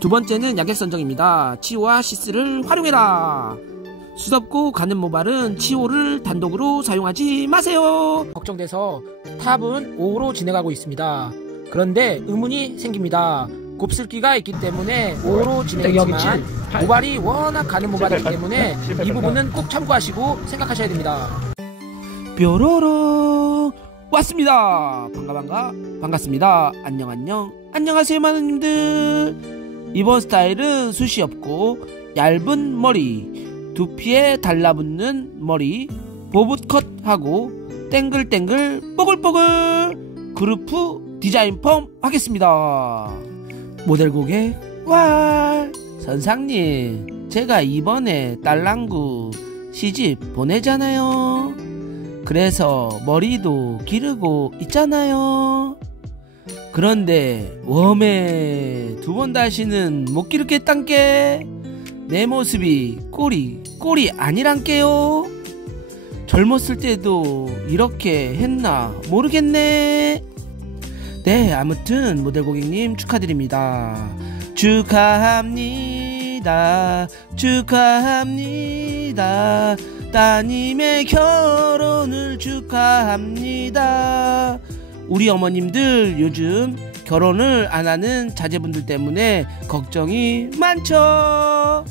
두 번째는 약액 선정입니다. 치오와 시스를 활용해라. 수덥고 가는 모발은 치오를 단독으로 사용하지 마세요. 걱정돼서 탑은 5로 진행하고 있습니다. 그런데 의문이 생깁니다. 곱슬기가 있기 때문에 5로 진행했지만 모발이 워낙 가는 모발이기 때문에 이 부분은 꼭 참고하시고 생각하셔야 됩니다. 뾰로로 왔습니다. 반갑습니다. 안녕하세요 마누님들. 이번 스타일은 숱이 없고 얇은 머리, 두피에 달라붙는 머리, 보브컷하고 땡글땡글 뽀글뽀글 그루프 디자인 펌 하겠습니다. 모델 고객 왈 선상님, 제가 이번에 딸랑구 시집 보내잖아요. 그래서 머리도 기르고 있잖아요. 그런데 웜에 두 번 다시는 못 기르겠단께. 내 모습이 꼴이 아니란께요. 젊었을 때도 이렇게 했나 모르겠네. 네, 아무튼 모델 고객님 축하드립니다. 축하합니다. 따님의 결혼을 축하합니다. 우리 어머님들 요즘 결혼을 안 하는 자제분들 때문에 걱정이 많죠.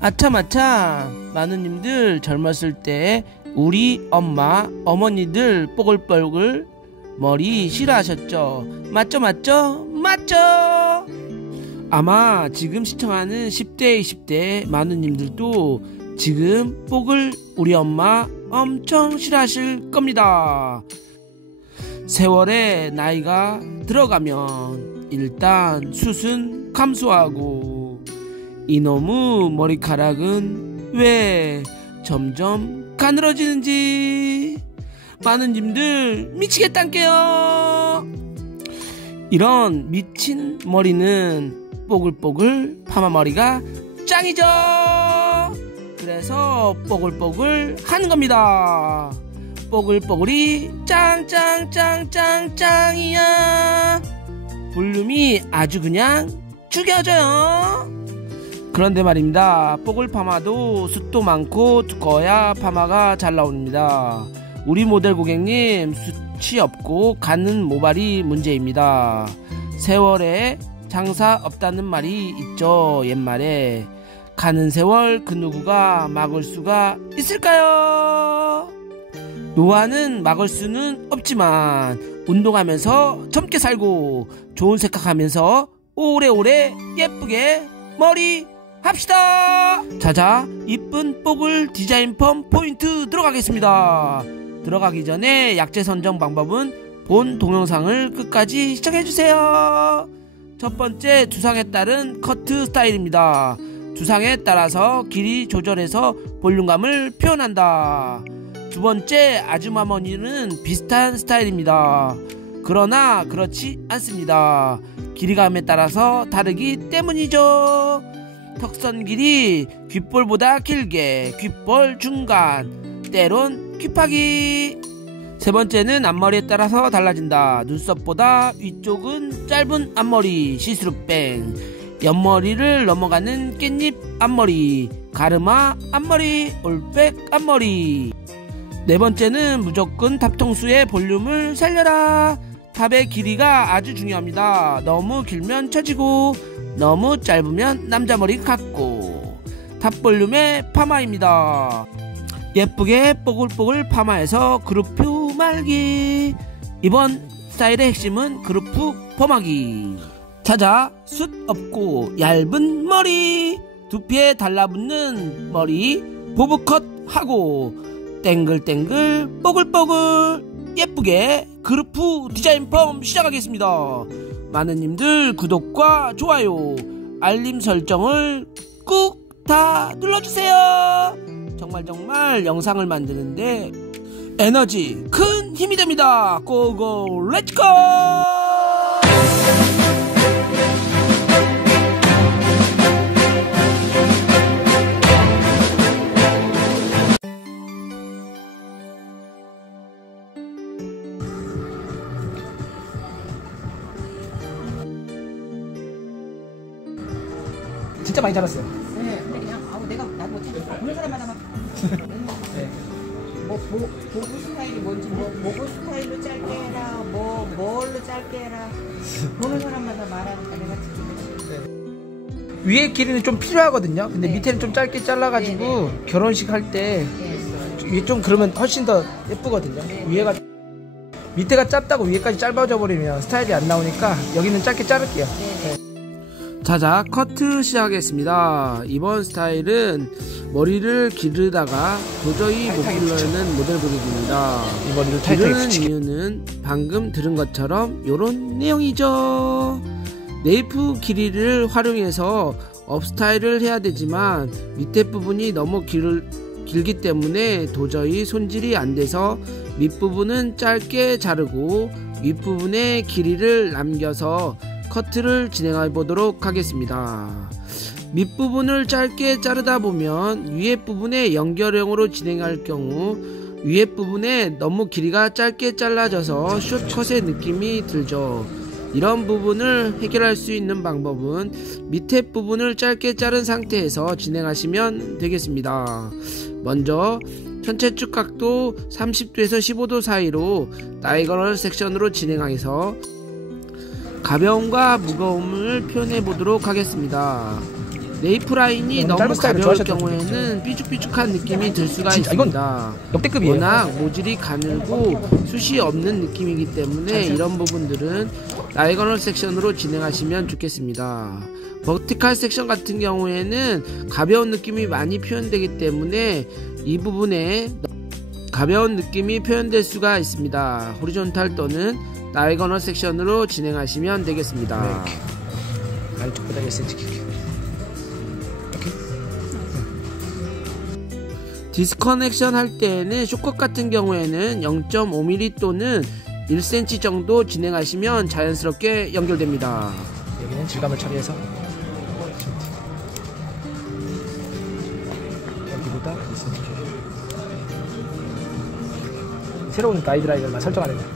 아참 마누님들 젊었을 때 우리 어머니들 뽀글뽀글 머리 싫어하셨죠? 맞죠? 아마 지금 시청하는 10대 20대 마누님들도 지금 뽀글 우리 엄마 엄청 싫어하실 겁니다. 세월에 나이가 들어가면 일단 숱은 감소하고 이놈의 머리카락은 왜 점점 가늘어지는지 마누님들 미치겠단께요. 이런 미친 머리는 뽀글뽀글 파마머리가 짱이죠. 그래서 뽀글뽀글 하는 겁니다. 뽀글뽀글이 짱이야. 볼륨이 아주 그냥 죽여줘요. 그런데 말입니다, 뽀글 파마도 숱도 많고 두꺼워야 파마가 잘 나옵니다. 우리 모델 고객님 숱이 없고 가는 모발이 문제입니다. 세월에 장사 없다는 말이 있죠. 옛말에. 가는 세월 그 누구가 막을 수가 있을까요? 노화는 막을 수는 없지만 운동하면서 젊게 살고 좋은 생각하면서 오래오래 예쁘게 머리 합시다. 자자, 이쁜 뽀글 디자인 펌 포인트 들어가겠습니다. 들어가기 전에 약재 선정 방법은 본 동영상을 끝까지 시청해주세요. 첫 번째, 두상에 따른 커트 스타일입니다. 두상에 따라서 길이 조절해서 볼륨감을 표현한다. 두 번째, 아줌마 머리는 비슷한 스타일입니다. 그러나 그렇지 않습니다. 길이감에 따라서 다르기 때문이죠. 턱선 길이 귓볼보다 길게, 귓볼 중간, 때론 귓파기. 세 번째는 앞머리에 따라서 달라진다. 눈썹보다 위쪽은 짧은 앞머리, 시스루뱅, 옆머리를 넘어가는 깻잎 앞머리, 가르마 앞머리, 올백 앞머리. 네 번째는 무조건 탑통수의 볼륨을 살려라. 탑의 길이가 아주 중요합니다. 너무 길면 처지고 너무 짧으면 남자머리 같고. 탑 볼륨의 파마입니다. 예쁘게 뽀글뽀글 파마해서 그루프 말기. 이번 스타일의 핵심은 그루프 펌하기. 자자, 숱 없고 얇은 머리, 두피에 달라붙는 머리 보브컷 하고 땡글땡글 뽀글뽀글 예쁘게 그루프 디자인 펌 시작하겠습니다. 마누님들 구독과 좋아요, 알림 설정을 꾹 다 눌러주세요. 정말 영상을 만드는데 에너지 큰 힘이 됩니다. 고고 렛츠고. 진짜 많이 자랐어요. 네, 근데 그냥 내가 나도 보는 사람마다 막 네. 보고 스타일이 뭔지 보고 스타일로 짧게 해라 뭘로 짧게 해라 보는 사람마다 말하니까 내가 듣기 위에 길이는 좀 필요하거든요. 근데 네. 밑에는 좀 짧게 잘라가지고 네, 결혼식 할 때 네. 위에 좀 그러면 훨씬 더 예쁘거든요. 네. 위에가 밑에가 짧다고 위에까지 짧아져 버리면 스타일이 안 나오니까 여기는 짧게 자를게요. 네. 자자, 커트 시작하겠습니다. 이번 스타일은 머리를 기르다가 도저히 못 기르는 모델 브이드입니다. 이 머리를 기르는 이유는 방금 들은 것처럼 요런 내용이죠. 네이프 길이를 활용해서 업 스타일을 해야 되지만 밑에 부분이 너무 길기 때문에 도저히 손질이 안 돼서 밑부분은 짧게 자르고 윗부분에 길이를 남겨서 커트를 진행해 보도록 하겠습니다. 밑부분을 짧게 자르다 보면 위에 부분에 연결형으로 진행할 경우 위에 부분에 너무 길이가 짧게 잘라져서 숏컷의 느낌이 들죠. 이런 부분을 해결할 수 있는 방법은 밑에 부분을 짧게 자른 상태에서 진행하시면 되겠습니다. 먼저 전체 쭉 각도 30도에서 15도 사이로 다이거널 섹션으로 진행해서 가벼움과 무거움을 표현해 보도록 하겠습니다. 네이프 라인이 너무 가벼울 경우에는 삐죽삐죽한 느낌이 들 수가 있습니다. 역대급이에요. 워낙 모질이 가늘고 숱이 없는 느낌이기 때문에 이런 부분들은 다이거널 섹션으로 진행하시면 좋겠습니다. 버티칼 섹션 같은 경우에는 가벼운 느낌이 많이 표현되기 때문에 이 부분에 가벼운 느낌이 표현될 수가 있습니다. 호리존탈 또는 다이거널 섹션으로 진행하시면 되겠습니다. 안쪽보다 1cm 길게. 디스커넥션 할 때에는 숏컷 같은 경우에는 0.5mm 또는 1cm 정도 진행하시면 자연스럽게 연결됩니다. 여기는 질감을 처리해서 여기보다 1cm 길게. 새로운 가이드라인을 설정하는 거예요.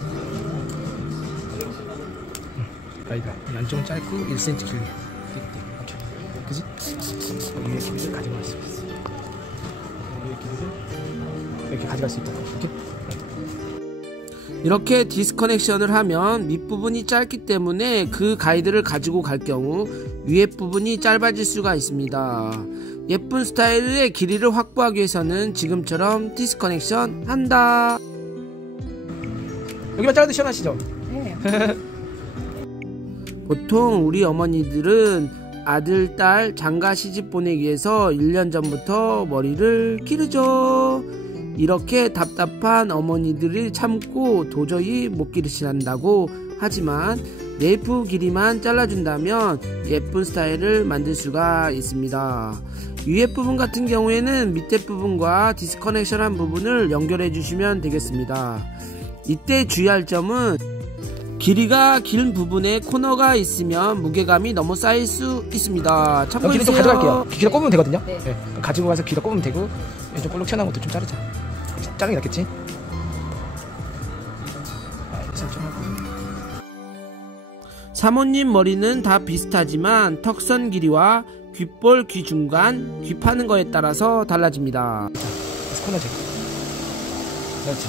가이드라인 안쪽은 짧고 1cm 길게. 그지? 위에 길이를 가져갈 수 있어. 이렇게 가져갈 수 있다. 이렇게 디스커넥션을 하면 밑부분이 짧기 때문에 그 가이드를 가지고 갈 경우 위에 부분이 짧아질 수가 있습니다. 예쁜 스타일의 길이를 확보하기 위해서는 지금처럼 디스커넥션 한다. 여기만 잘라도 시원하시죠? 네. 보통 우리 어머니들은 아들, 딸, 장가 시집 보내기 위해서 1년 전부터 머리를 기르죠. 이렇게 답답한 어머니들이 참고 도저히 못 기르신다고 하지만 네이프 길이만 잘라준다면 예쁜 스타일을 만들 수가 있습니다. 위에 부분 같은 경우에는 밑에 부분과 디스커넥션한 부분을 연결해 주시면 되겠습니다. 이때 주의할 점은 길이가 긴 부분에 코너가 있으면 무게감이 너무 쌓일 수 있습니다. 참고해주세요. 길이 좀 가져갈게요. 길이가 꼽으면 되거든요. 네. 네. 가지고 가서 길이가 꼽으면 되고 좀 볼록 튀어나온 것도 좀 자르자. 자르는 게 낫겠지? 사모님 머리는 다 비슷하지만 턱선 길이와 귓볼, 귀 중간, 귀 파는 거에 따라서 달라집니다. 코너 제거. 그렇지.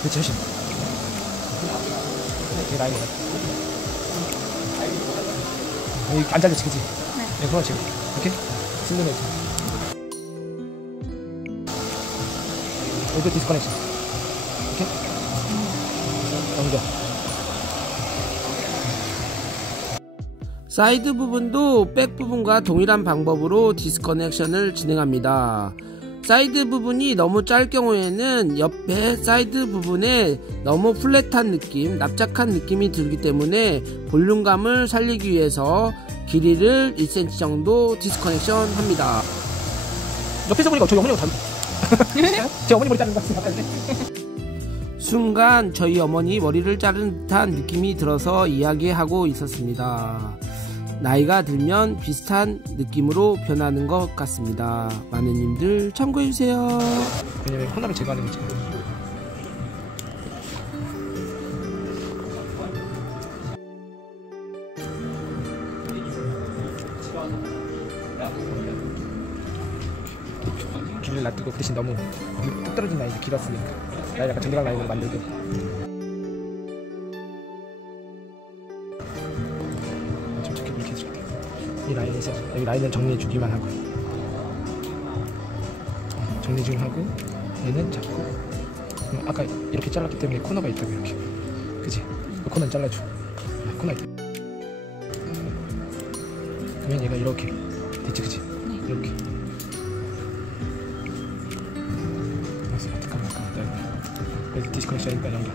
그렇지, 훨씬. 이 라인이 여기 안 잘렸지, 그치? 네. 그렇지. 이렇게 슬림해서 여기도 디스커넥션 이렇게 넘겨. 사이드 부분도 백 부분과 동일한 방법으로 디스커넥션을 진행합니다. 사이드 부분이 너무 짧을 경우에는 옆에 사이드 부분에 너무 플랫한 느낌, 납작한 느낌이 들기 때문에 볼륨감을 살리기 위해서 길이를 1cm 정도 디스커넥션 합니다. 옆에서 보니까 저희 어머니가 다르다. 제 어머니 머리 자르는 것 같은데. 순간 저희 어머니 머리를 자른 듯한 느낌이 들어서 이야기하고 있었습니다. 나이가 들면 비슷한 느낌으로 변하는 것 같습니다. 많은 님들 참고해주세요. 왜냐면 코너를 제거하는 거지. 길을 놔두고 그 대신 너무 뚝 떨어진 라인이 길었으니까 라인 약간 정대강 라인으로 만들고 좀 좋게 이렇게 해줄게. 이 라인에서 여기 라인을 정리해주기만 하고 정리해주기만 하고 얘는 잡고 아까 이렇게 잘랐기 때문에 코너가 있다고 이렇게 그치? 그 코너는 잘라줘. 코너 있다. 그러면 얘가 이렇게 됐지 그치? 네. 이렇게 여기 디스커넥션이니까 연결.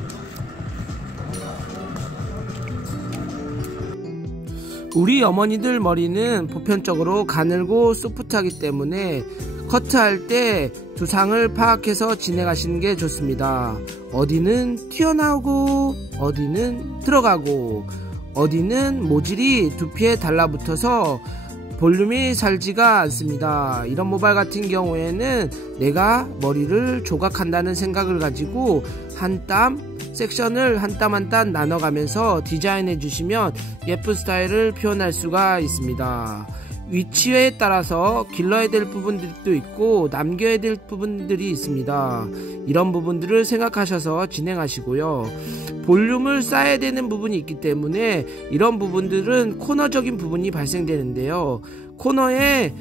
우리 어머니들 머리는 보편적으로 가늘고 소프트하기 때문에 커트할 때 두상을 파악해서 진행하시는 게 좋습니다. 어디는 튀어나오고 어디는 들어가고 어디는 모질이 두피에 달라붙어서 볼륨이 살지가 않습니다. 이런 모발 같은 경우에는 내가 머리를 조각한다는 생각을 가지고 한 땀 섹션을 한 땀 한 땀 나눠가면서 디자인해 주시면 예쁜 스타일을 표현할 수가 있습니다. 위치에 따라서 길러야 될 부분들도 있고 남겨야 될 부분들이 있습니다. 이런 부분들을 생각하셔서 진행하시고요. 볼륨을 쌓아야 되는 부분이 있기 때문에 이런 부분들은 코너적인 부분이 발생되는데요. 코너에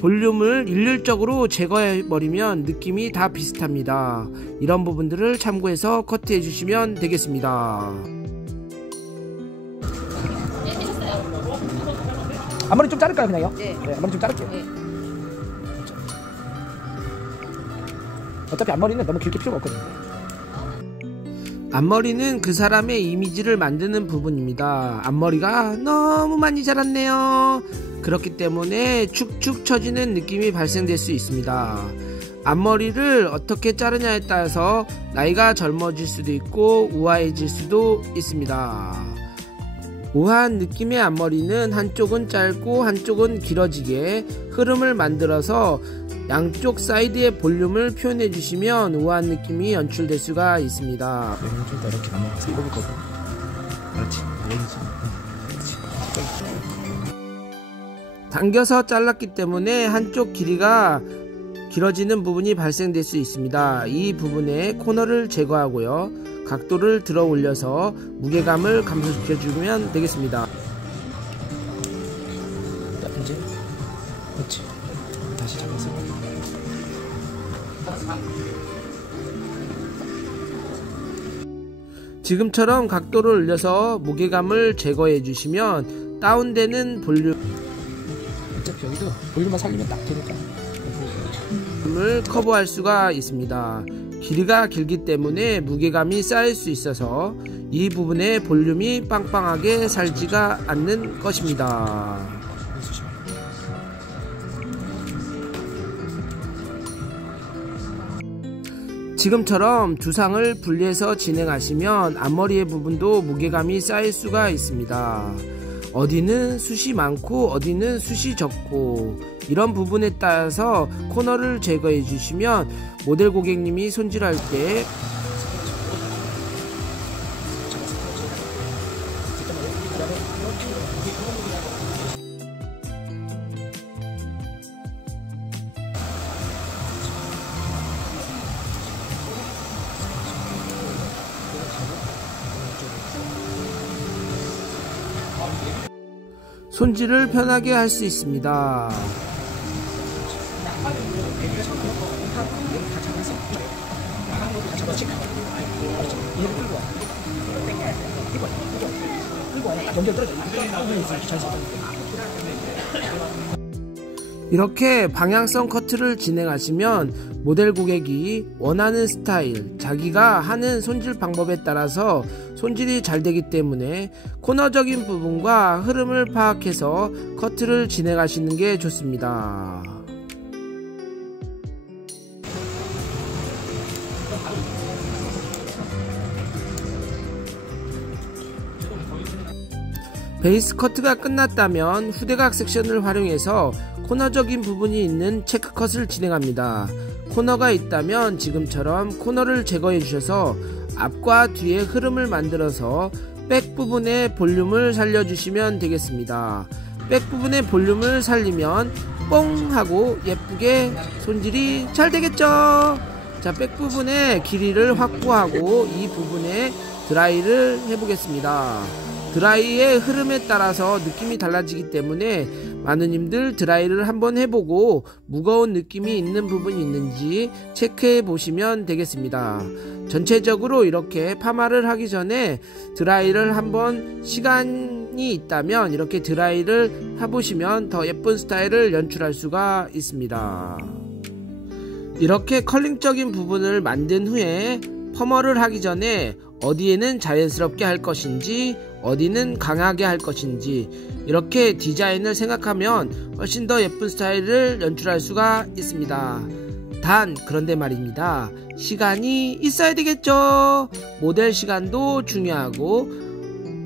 볼륨을 일률적으로 제거해버리면 느낌이 다 비슷합니다. 이런 부분들을 참고해서 커트해 주시면 되겠습니다. 앞머리 좀 자를까요 그냥요? 네. 네, 앞머리 좀 자를게요. 네. 어차피 앞머리는 너무 길게 필요가 없거든요. 앞머리는 그 사람의 이미지를 만드는 부분입니다. 앞머리가 너무 많이 자랐네요. 그렇기 때문에 축축 처지는 느낌이 발생될 수 있습니다. 앞머리를 어떻게 자르냐에 따라서 나이가 젊어질 수도 있고 우아해질 수도 있습니다. 우아한 느낌의 앞머리는 한쪽은 짧고 한쪽은 길어지게 흐름을 만들어서 양쪽 사이드의 볼륨을 표현해 주시면 우아한 느낌이 연출될 수가 있습니다. 여기는 좀 더 이렇게 넘어가서 뽑을 거고 그렇지 당겨서 잘랐기 때문에 한쪽 길이가 길어지는 부분이 발생될 수 있습니다. 이 부분에 코너를 제거하고요. 각도를 들어 올려서 무게감을 감소시켜 주면 되겠습니다. 자, 이제 그렇지. 다시 잡아서 지금처럼 각도를 올려서 무게감을 제거해 주시면 다운되는 볼륨 어차피 여기도 볼륨만 살리면 딱 되니까 볼륨을 커버할 수가 있습니다. 길이가 길기 때문에 무게감이 쌓일 수 있어서 이 부분에 볼륨이 빵빵하게 살지가 않는 것입니다. 지금처럼 두상을 분리해서 진행하시면 앞머리의 부분도 무게감이 쌓일 수가 있습니다. 어디는 숱이 많고 어디는 숱이 적고 이런 부분에 따라서 코너를 제거해 주시면 모델 고객님이 손질할 때 손질을 편하게 할 수 있습니다. 이렇게 방향성 커트를 진행하시면 모델 고객이 원하는 스타일, 자기가 하는 손질 방법에 따라서 손질이 잘 되기 때문에 코너적인 부분과 흐름을 파악해서 커트를 진행하시는 게 좋습니다. 베이스 커트가 끝났다면 후대각 섹션을 활용해서 코너적인 부분이 있는 체크컷을 진행합니다. 코너가 있다면 지금처럼 코너를 제거해 주셔서 앞과 뒤의 흐름을 만들어서 백 부분의 볼륨을 살려주시면 되겠습니다. 백 부분의 볼륨을 살리면 뽕 하고 예쁘게 손질이 잘 되겠죠. 자, 백 부분의 길이를 확보하고 이 부분에 드라이를 해보겠습니다. 드라이의 흐름에 따라서 느낌이 달라지기 때문에 마누님들 드라이를 한번 해보고 무거운 느낌이 있는 부분이 있는지 체크해 보시면 되겠습니다. 전체적으로 이렇게 파마를 하기 전에 드라이를 한번 시간이 있다면 이렇게 드라이를 해보시면 더 예쁜 스타일을 연출할 수가 있습니다. 이렇게 컬링적인 부분을 만든 후에 펌어를 하기 전에 어디에는 자연스럽게 할 것인지 어디는 강하게 할 것인지 이렇게 디자인을 생각하면 훨씬 더 예쁜 스타일을 연출할 수가 있습니다. 단 그런데 말입니다. 시간이 있어야 되겠죠. 모델 시간도 중요하고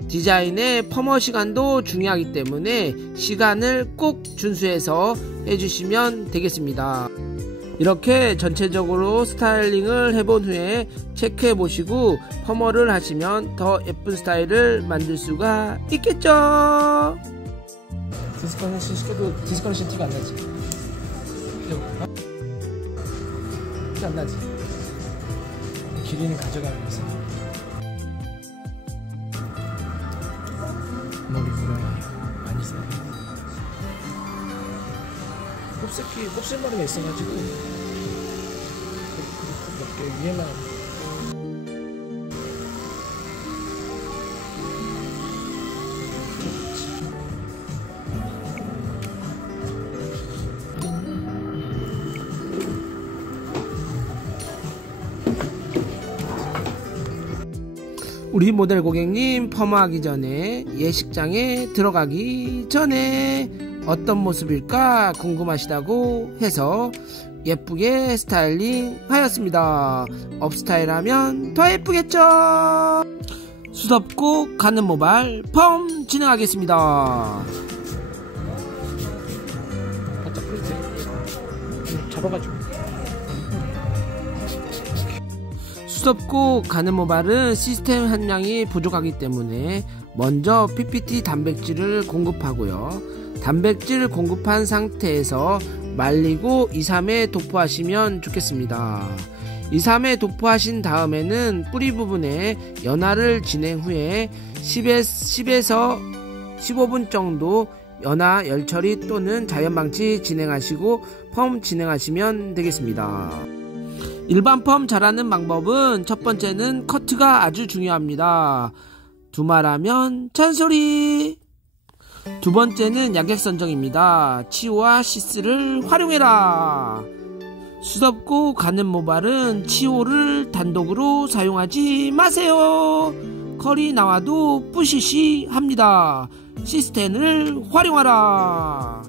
디자인의 펌어 시간도 중요하기 때문에 시간을 꼭 준수해서 해주시면 되겠습니다. 이렇게 전체적으로 스타일링을 해본 후에 체크해 보시고 펌어를 하시면 더 예쁜 스타일을 만들 수가 있겠죠. 디스커넥션 시켜도 디스커넥션 티가 안 나지? 티 안 나지? 길이는 가져가고 있어. 머리 물어야 많이 써야 돼. 곱슬머리가 있어가지고 이렇게 위에만 우리 모델 고객님 펌어하기 전에 예식장에 들어가기 전에 어떤 모습일까 궁금하시다고 해서 예쁘게 스타일링 하였습니다. 업스타일 하면 더 예쁘겠죠. 수덥고 가는 모발 펌 진행하겠습니다. 바짝 풀지 잡아가지고. 수덥고 가는 모발은 시스템 함량이 부족하기 때문에 먼저 PPT 단백질을 공급하고요. 단백질 공급한 상태에서 말리고 2-3회 도포하시면 좋겠습니다. 2-3회 도포하신 다음에는 뿌리 부분에 연화를 진행 후에 10에서 15분 정도 연화 열처리 또는 자연방치 진행하시고 펌 진행하시면 되겠습니다. 일반 펌 잘하는 방법은 첫 번째는 커트가 아주 중요합니다. 두말하면 잔소리. 두 번째는 양객 선정입니다. 치오와 시스를 활용해라. 수덥고 가는 모발은 치오를 단독으로 사용하지 마세요. 컬이 나와도 뿌시시 합니다. 시스텐을 활용하라.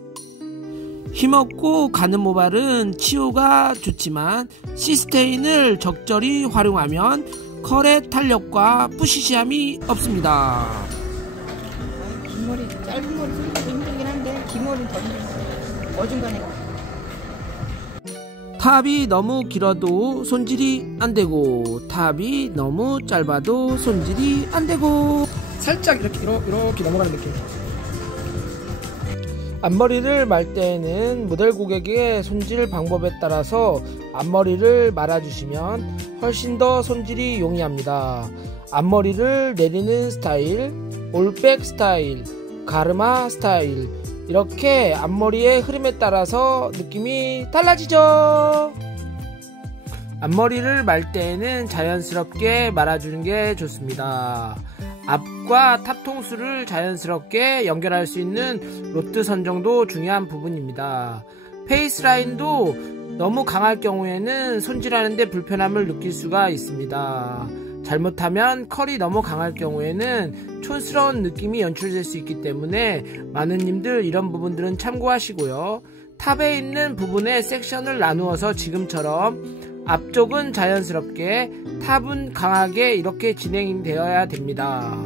힘없고 가는 모발은 치오가 좋지만 시스테인을 적절히 활용하면 컬의 탄력과 뿌시시함이 없습니다. 긴 머리, 짧은 머리 쓰기도 힘들긴 한데 긴 머리는 더 힘들어. 어중간해. 탑이 너무 길어도 손질이 안되고 탑이 너무 짧아도 손질이 안되고 살짝 이렇게 넘어가는 느낌. 앞머리를 말 때에는 모델 고객의 손질 방법에 따라서 앞머리를 말아주시면 훨씬 더 손질이 용이합니다. 앞머리를 내리는 스타일, 올백 스타일, 가르마 스타일 이렇게 앞머리의 흐름에 따라서 느낌이 달라지죠. 앞머리를 말 때에는 자연스럽게 말아주는 게 좋습니다. 앞과 탑 통수를 자연스럽게 연결할 수 있는 로트 선정도 중요한 부분입니다. 페이스 라인도 너무 강할 경우에는 손질하는데 불편함을 느낄 수가 있습니다. 잘못하면 컬이 너무 강할 경우에는 촌스러운 느낌이 연출될 수 있기 때문에 마누님들 이런 부분들은 참고하시고요. 탑에 있는 부분에 섹션을 나누어서 지금처럼 앞쪽은 자연스럽게 탑은 강하게 이렇게 진행되어야 됩니다.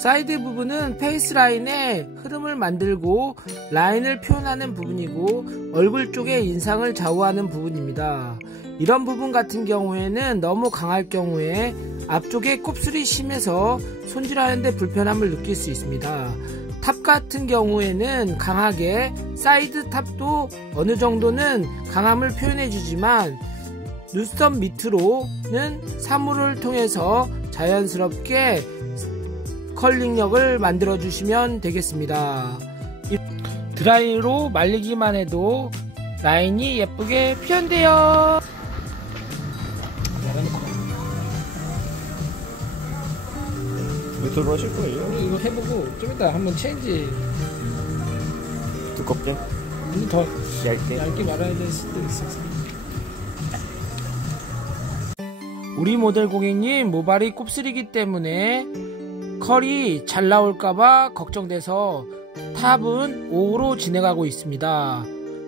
사이드 부분은 페이스 라인에 흐름을 만들고 라인을 표현하는 부분이고 얼굴 쪽의 인상을 좌우하는 부분입니다. 이런 부분 같은 경우에는 너무 강할 경우에 앞쪽에 곱슬이 심해서 손질하는데 불편함을 느낄 수 있습니다. 탑 같은 경우에는 강하게, 사이드 탑도 어느 정도는 강함을 표현해 주지만 눈썹 밑으로는 사물을 통해서 자연스럽게 컬링력을 만들어 주시면 되겠습니다. 드라이로 말리기만 해도 라인이 예쁘게 표현돼요. 메트로 하실 거예요? 이거 해보고 좀 이따 한번 체인지. 두껍게? 더 얇게 말아야 될 수도 있어서. 우리 모델 고객님 모발이 곱슬이기 때문에 컬이 잘 나올까봐 걱정돼서 탑은 5로 진행하고 있습니다.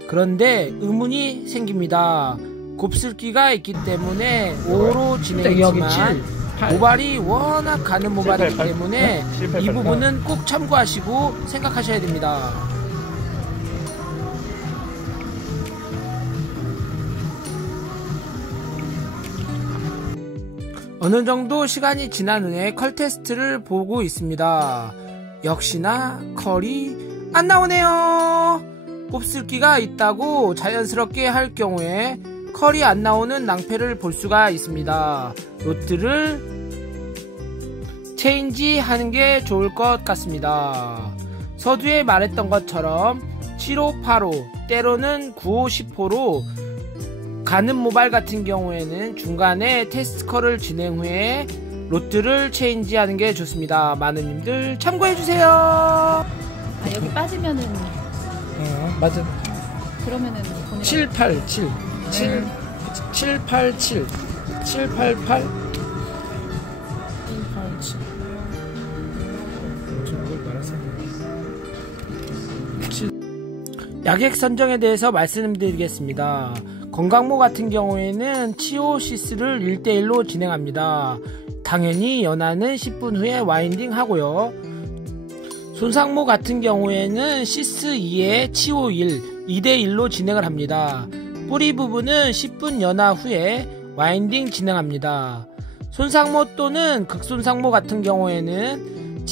그런데 의문이 생깁니다. 곱슬기가 있기 때문에 5로 진행했지만 모발이 워낙 가는 모발이기 때문에 이 부분은 꼭 참고하시고 생각하셔야 됩니다. 어느 정도 시간이 지난 후에 컬 테스트를 보고 있습니다. 역시나 컬이 안 나오네요. 곱슬기가 있다고 자연스럽게 할 경우에 컬이 안 나오는 낭패를 볼 수가 있습니다. 로트를 체인지 하는 게 좋을 것 같습니다. 서두에 말했던 것처럼 7호, 8호, 때로는 9호, 10호로 가는 모발 같은 경우에는 중간에 테스트 컬을 진행 후에 로트를 체인지 하는 게 좋습니다. 많은님들 참고해주세요. 아, 여기 빠지면은 맞아. 그러면은 787 787 788 약액 선정에 대해서 말씀드리겠습니다. 건강모 같은 경우에는 치오시스를 1대1로 진행합니다. 당연히 연화는 10분 후에 와인딩 하고요. 손상모 같은 경우에는 시스 2에 치오 1, 2대1로 진행을 합니다. 뿌리 부분은 10분 연화 후에 와인딩 진행합니다. 손상모 또는 극손상모 같은 경우에는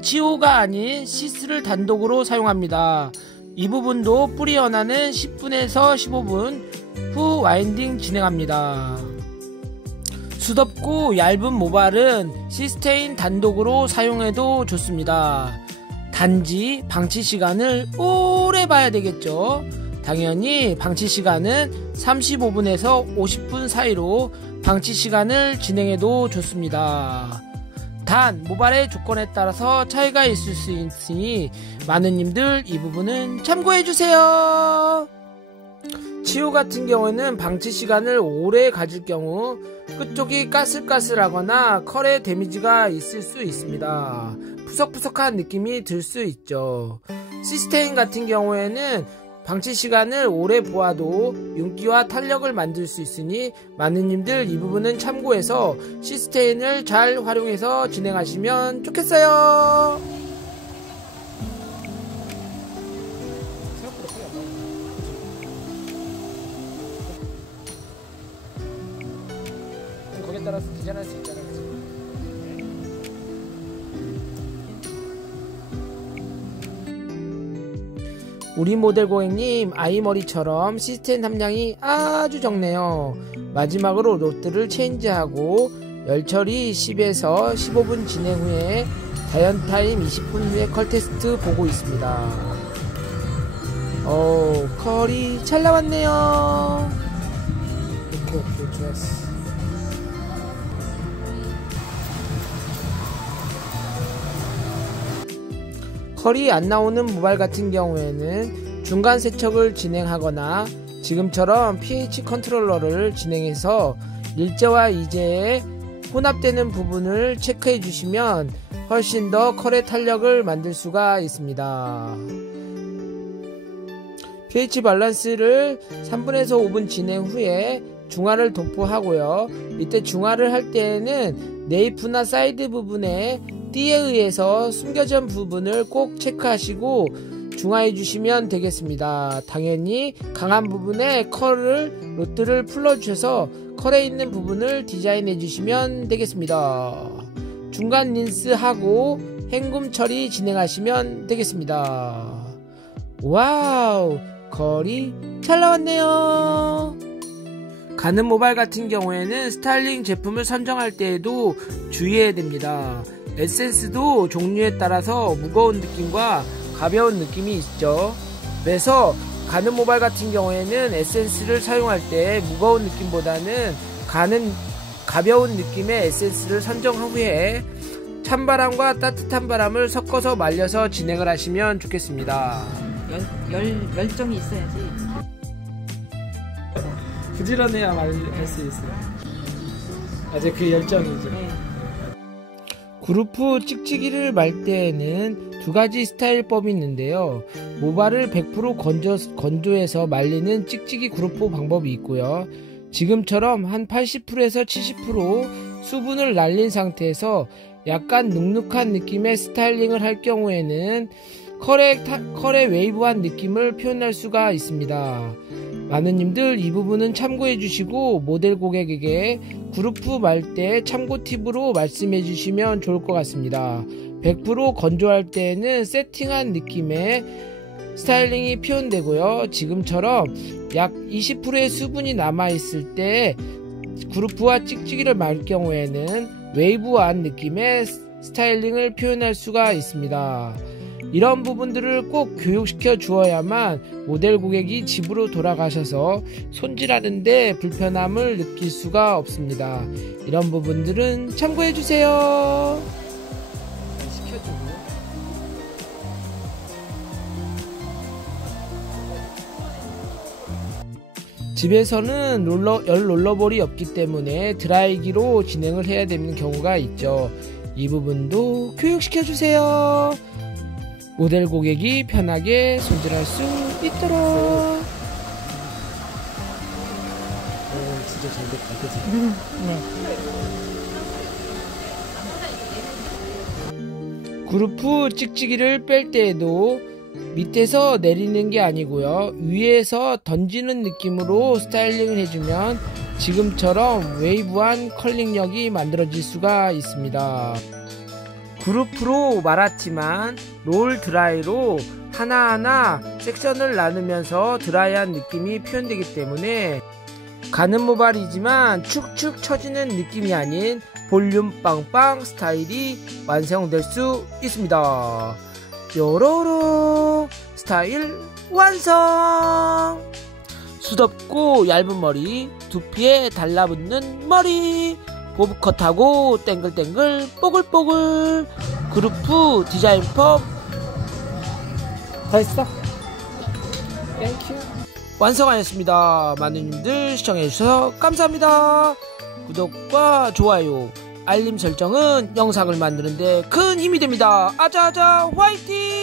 치오가 아닌 시스를 단독으로 사용합니다. 이 부분도 뿌리 연화는 10분에서 15분 후 와인딩 진행합니다. 수덥고 얇은 모발은 시스테인 단독으로 사용해도 좋습니다. 단지 방치 시간을 오래 봐야 되겠죠. 당연히 방치 시간은 35분에서 50분 사이로 방치 시간을 진행해도 좋습니다. 단 모발의 조건에 따라서 차이가 있을 수 있으니 많은님들 이 부분은 참고해주세요. 치오 같은 경우에는 방치 시간을 오래 가질 경우 끝쪽이 까슬까슬하거나 컬에 데미지가 있을 수 있습니다. 푸석푸석한 느낌이 들 수 있죠. 시스테인 같은 경우에는 방치 시간을 오래 보아도 윤기와 탄력을 만들 수 있으니 많은님들 이 부분은 참고해서 시스테인을 잘 활용해서 진행하시면 좋겠어요. 거기에 따라서 디자인할 수 있잖아요. 우리 모델 고객님 아이머리처럼 시스템 함량이 아주 적네요. 마지막으로 로트를 체인지하고 열처리 10에서 15분 진행 후에 자연타임 20분 후에 컬 테스트 보고 있습니다. 컬이 잘 나왔네요. 오케이, 좋았어. 컬이 안 나오는 모발 같은 경우에는 중간 세척을 진행하거나 지금처럼 pH 컨트롤러를 진행해서 일제와 이제에 혼합되는 부분을 체크해 주시면 훨씬 더 컬의 탄력을 만들 수가 있습니다. pH 밸런스를 3분에서 5분 진행 후에 중화를 도포하고요. 이때 중화를 할 때에는 네이프나 사이드 부분에 띠에 의해서 숨겨진 부분을 꼭 체크하시고 중화해 주시면 되겠습니다. 당연히 강한 부분에 컬을 로트를 풀어 주셔서 컬에 있는 부분을 디자인해 주시면 되겠습니다. 중간 린스하고 헹굼 처리 진행하시면 되겠습니다. 와우, 거리 잘 나왔네요. 가는 모발 같은 경우에는 스타일링 제품을 선정할 때에도 주의해야 됩니다. 에센스도 종류에 따라서 무거운 느낌과 가벼운 느낌이 있죠. 그래서 가는 모발 같은 경우에는 에센스를 사용할 때 무거운 느낌보다는 가벼운 느낌의 에센스를 선정한 후에 찬바람과 따뜻한 바람을 섞어서 말려서 진행을 하시면 좋겠습니다. 열정이 있어야지. 부지런해야 할 수 있어요. 아직 그 열정이죠. 네. 그룹 후 찍찍이를 말 때에는 두 가지 스타일법이 있는데요. 모발을 100% 건조해서 말리는 찍찍이 그룹 후 방법이 있고요. 지금처럼 한 80%에서 70% 수분을 날린 상태에서 약간 눅눅한 느낌의 스타일링을 할 경우에는 컬의 웨이브한 느낌을 표현할 수가 있습니다. 많은 님들 이 부분은 참고해 주시고 모델 고객에게 그룹 후 말 때 참고 팁으로 말씀해 주시면 좋을 것 같습니다. 100% 건조할 때에는 세팅한 느낌의 스타일링이 표현되고요. 지금처럼 약 20%의 수분이 남아있을 때 그룹 후와 찍찍이를 말 경우에는 웨이브한 느낌의 스타일링을 표현할 수가 있습니다. 이런 부분들을 꼭 교육시켜 주어야만 모델 고객이 집으로 돌아가셔서 손질하는데 불편함을 느낄 수가 없습니다. 이런 부분들은 참고해 주세요. 시켜주고요. 집에서는 열 롤러볼이 없기 때문에 드라이기로 진행을 해야 되는 경우가 있죠. 이 부분도 교육시켜 주세요. 모델 고객이 편하게 손질할 수 있도록. 진짜 잘 됐다, 그치? 네. 그룹 후 찍찍이를 뺄 때에도 밑에서 내리는 게 아니고요. 위에서 던지는 느낌으로 스타일링을 해주면 지금처럼 웨이브한 컬링력이 만들어질 수가 있습니다. 그룹으로 말았지만 롤 드라이로 하나하나 섹션을 나누면서 드라이한 느낌이 표현되기 때문에 가는 모발이지만 축축 처지는 느낌이 아닌 볼륨 빵빵 스타일이 완성될 수 있습니다. 뾰로롱 스타일 완성! 수덥고 얇은 머리, 두피에 달라붙는 머리, 보브컷하고 땡글땡글 뽀글뽀글 그룹 후 디자인 펌 다 했어? 땡큐. 완성하였습니다. 많은 님들 시청해주셔서 감사합니다. 구독과 좋아요, 알림 설정은 영상을 만드는데 큰 힘이 됩니다. 아자아자 화이팅!